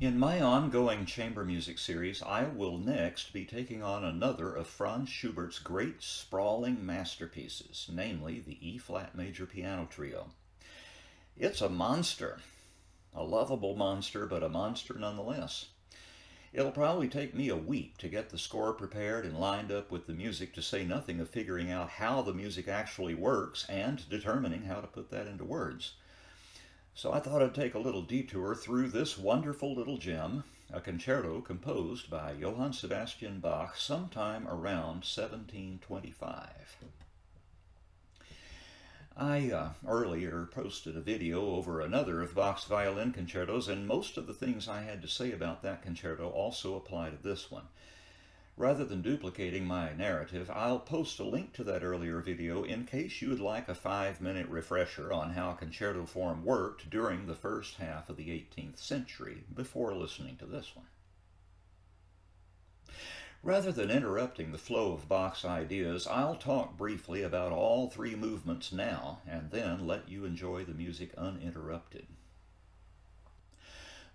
In my ongoing chamber music series, I will next be taking on another of Franz Schubert's great sprawling masterpieces, namely the E-flat major piano trio. It's a monster, a lovable monster, but a monster nonetheless. It'll probably take me a week to get the score prepared and lined up with the music, to say nothing of figuring out how the music actually works and determining how to put that into words. So I thought I'd take a little detour through this wonderful little gem, a concerto composed by Johann Sebastian Bach sometime around 1725. I earlier posted a video over another of Bach's violin concertos, and most of the things I had to say about that concerto also apply to this one. Rather than duplicating my narrative, I'll post a link to that earlier video in case you would like a 5-minute refresher on how concerto form worked during the first half of the 18th century before listening to this one. Rather than interrupting the flow of Bach's ideas, I'll talk briefly about all three movements now, and then let you enjoy the music uninterrupted.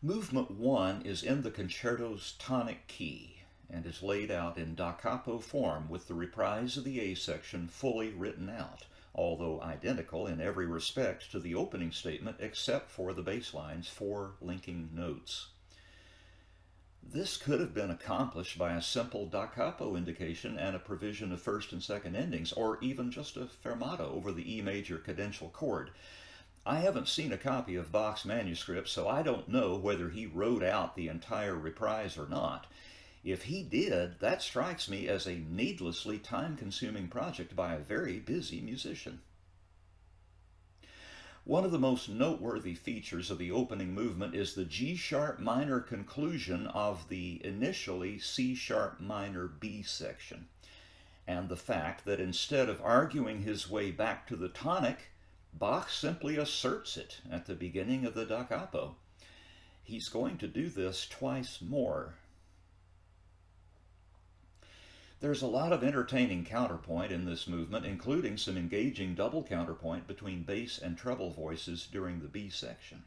Movement 1 is in the concerto's tonic key, and is laid out in da capo form with the reprise of the A section fully written out, although identical in every respect to the opening statement except for the bass line's 4 linking notes. This could have been accomplished by a simple da capo indication and a provision of first and second endings, or even just a fermata over the E major cadential chord. I haven't seen a copy of Bach's manuscript, so I don't know whether he wrote out the entire reprise or not. If he did, that strikes me as a needlessly time-consuming project by a very busy musician. One of the most noteworthy features of the opening movement is the G-sharp minor conclusion of the initially C-sharp minor B section, and the fact that instead of arguing his way back to the tonic, Bach simply asserts it at the beginning of the da capo. He's going to do this twice more. There's a lot of entertaining counterpoint in this movement, including some engaging double counterpoint between bass and treble voices during the B section.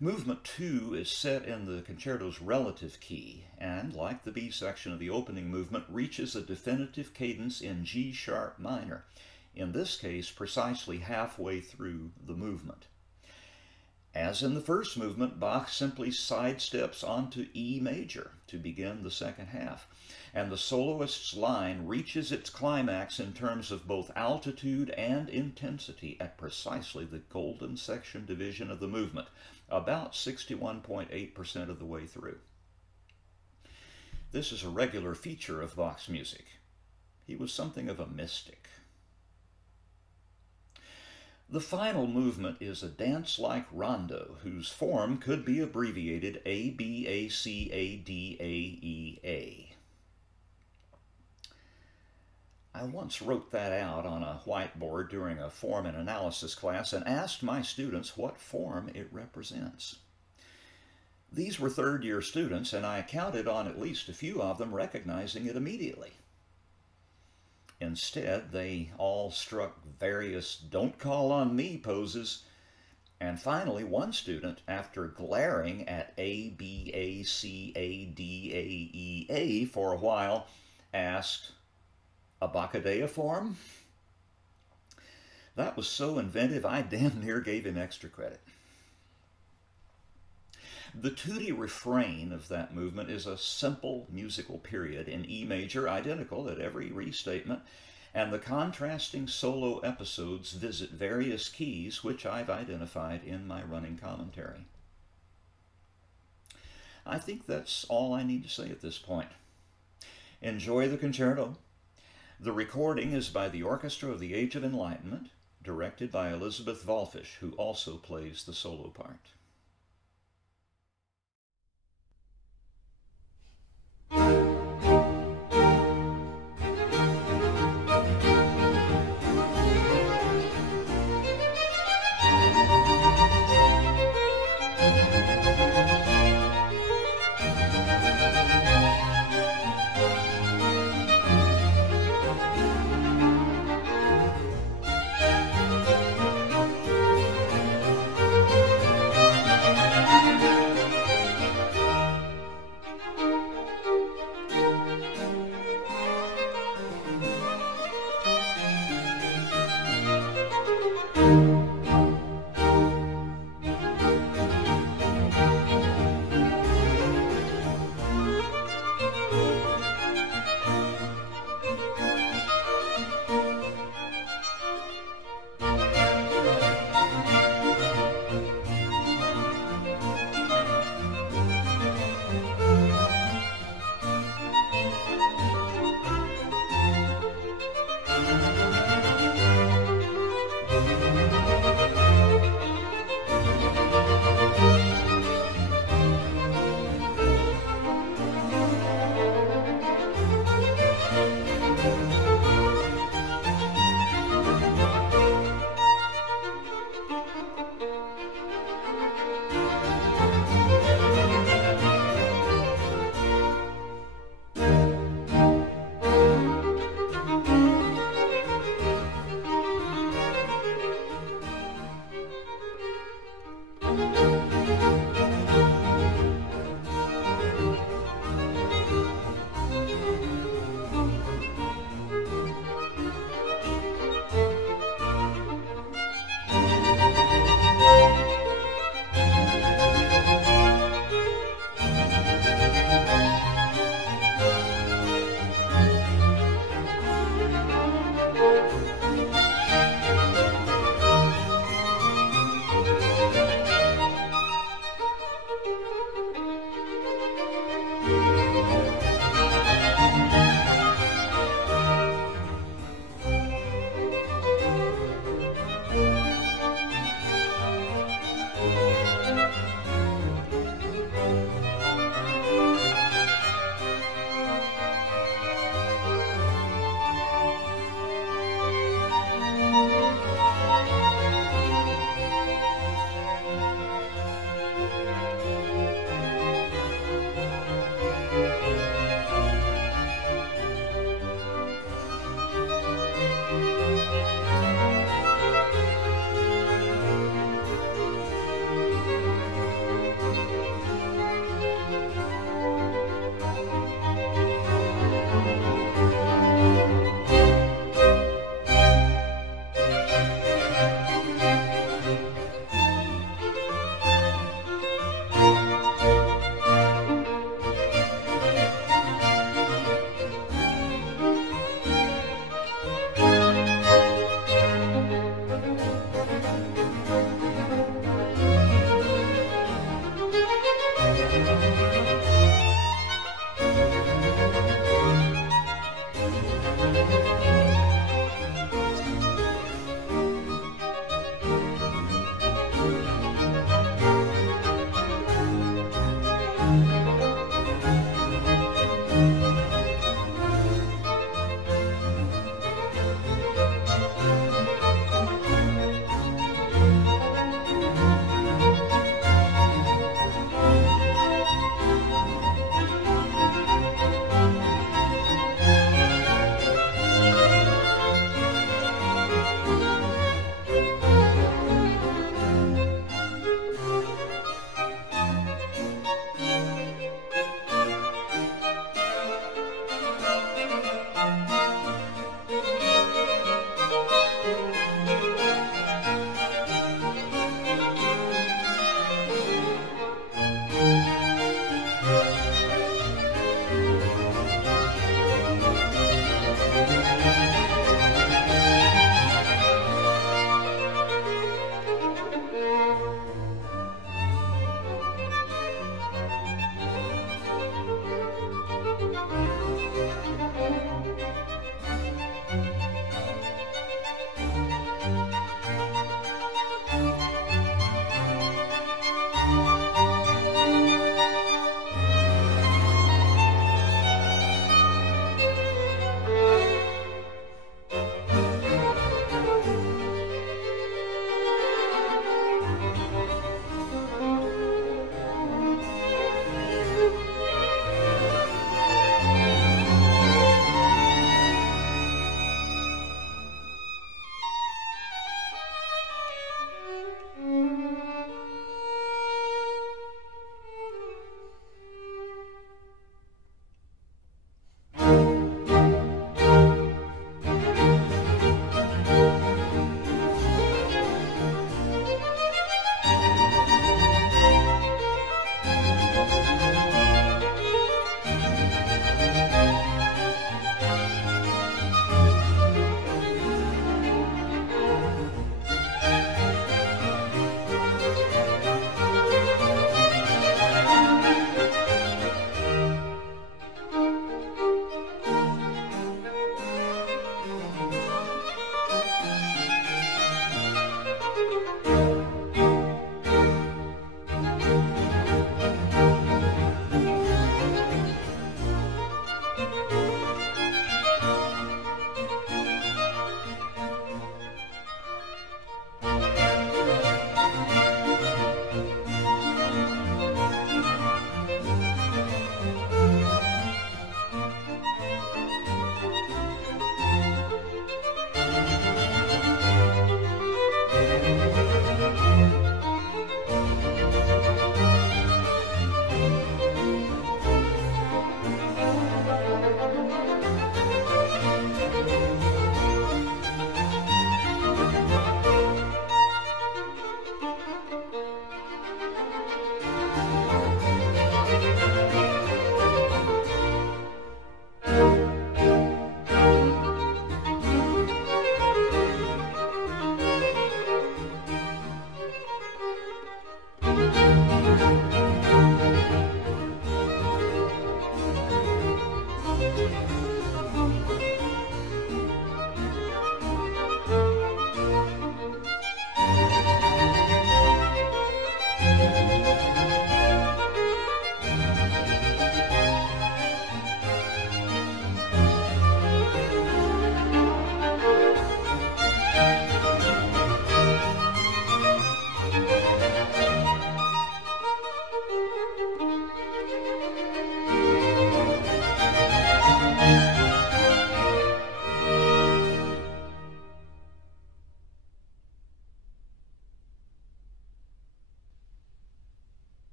Movement 2 is set in the concerto's relative key, and, like the B section of the opening movement, reaches a definitive cadence in G-sharp minor, in this case precisely halfway through the movement. As in the first movement, Bach simply sidesteps onto E major to begin the second half, and the soloist's line reaches its climax in terms of both altitude and intensity at precisely the golden section division of the movement, about 61.8% of the way through. This is a regular feature of Bach's music. He was something of a mystic. The final movement is a dance-like rondo, whose form could be abbreviated A-B-A-C-A-D-A-E-A. I once wrote that out on a whiteboard during a form and analysis class and asked my students what form it represents. These were third-year students, and I counted on at least a few of them recognizing it immediately. Instead, they all struck various "don't call on me" poses, and finally one student, after glaring at A-B-A-C-A-D-A-E-A for a while, asked, "A Bacchadea form?" That was so inventive I damn near gave him extra credit. The tutti refrain of that movement is a simple musical period in E major, identical at every restatement, and the contrasting solo episodes visit various keys which I've identified in my running commentary. I think that's all I need to say at this point. Enjoy the concerto. The recording is by the Orchestra of the Age of Enlightenment, directed by Elizabeth Wallfisch, who also plays the solo part.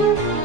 you.